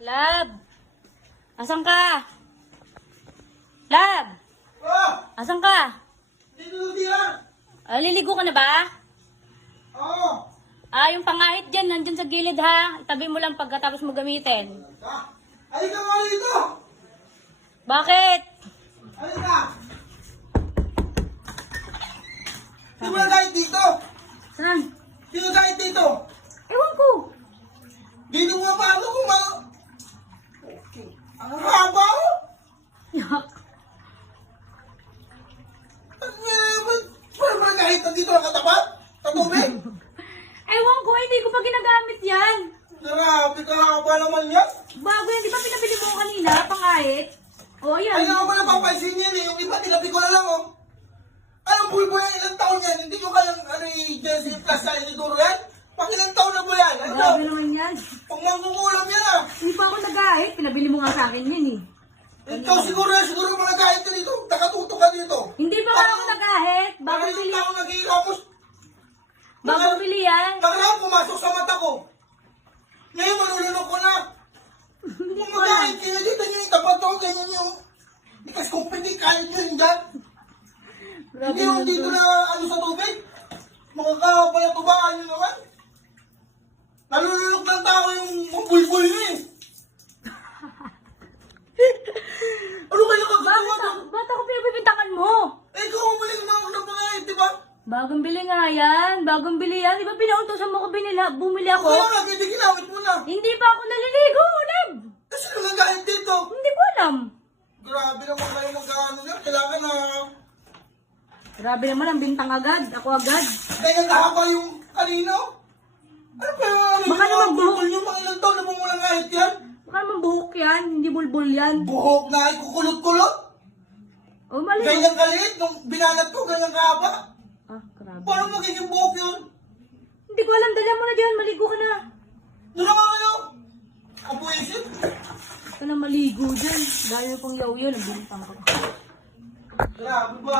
Lab! Asan ka? Lab! Oh! Asan ka? Dito diyan! Liligo ka na ba? Oo! Yung pangahit dyan, nandyan sa gilid ha. Itabi mo lang pagkatapos mo gamitin. Ay ka nga dito! Bakit? Ay ka! Di mo na kahit dito! Saan? Di mo kahit dito! Ewan ko. Dito mo paano kung ang haba ko! Yak. Paano mo na kahit dito nakatapat? Tatubig? Ewan ko, hindi ko pa ginagamit yan. Grabe ka haba naman yan! Bago yan, di ba pinabili mo kanina, pangahit? O, Ay yan. nga pala papansin yan eh, yung iba tinabi ko na lang oh! Anong buhay ilang taon yan? Hindi nyo kayang Jesse Plus sa iniduro yan? Pang ilang taon na po yan? Ano? Grabe naman yan. Pang mangkukulam yan ah! Hindi pa ako nag-ahit, pinabili mo nga sa akin yan eh. Ikaw siguro mga kahit ka dito, nakatuto ka dito. Hindi pa nga ako nag-ahit. Parang Bagong yung bili. tao naghihilamos. Bagong bili yan. Parang pumasok sa mata ko. Ngayon manulunok ko na. Hindi Kung ko alam. magkahit kayo dito nyo yung tapat ko, ganyan yung... Ikas kung pwede kahit nyo yung dyan. Grabe Hindi yung naman dito to. na ano sa tubig. Makakapayatubaan nyo naman. Nalulunok ng tao yung bulbul nyo eh. Ano kayo kagagawa doon? Ba't ako pinabibintangan mo? Eh, ikaw umaling mga ng mga di ba? Bagong bili nga yan. Bagong bili yan. Di ba pinautosan mo ko bumili ako? Kaya nga, hindi ginamit mo na. Hindi pa ako naliligo, Lab. Kasi nagagahit dito. Hindi ko alam. Grabe naman kayo magkano niya. Kailangan na... Grabe naman ang bintang agad. Ako agad. Kaya nahaba yung kanino. Ano pa yung ano? Baka naman buhok. Yung mga ilang taon na mumulang kahit yan. Baka naman buhok yan. Hindi bulbul yan. Buhok na ay kukulot-kulot. Oh, mali. Ganyan kaliit. Nung binanat ko, ganyan kahaba. Grabe. Paano magiging buhok yun? Hindi ko alam. Dala mo na dyan. Maligo ka na. Doon na nga kayo. Kapuisip. Ito na maligo dyan. Dahil pang yaw yun. Ang bintang ko. Grabe ba?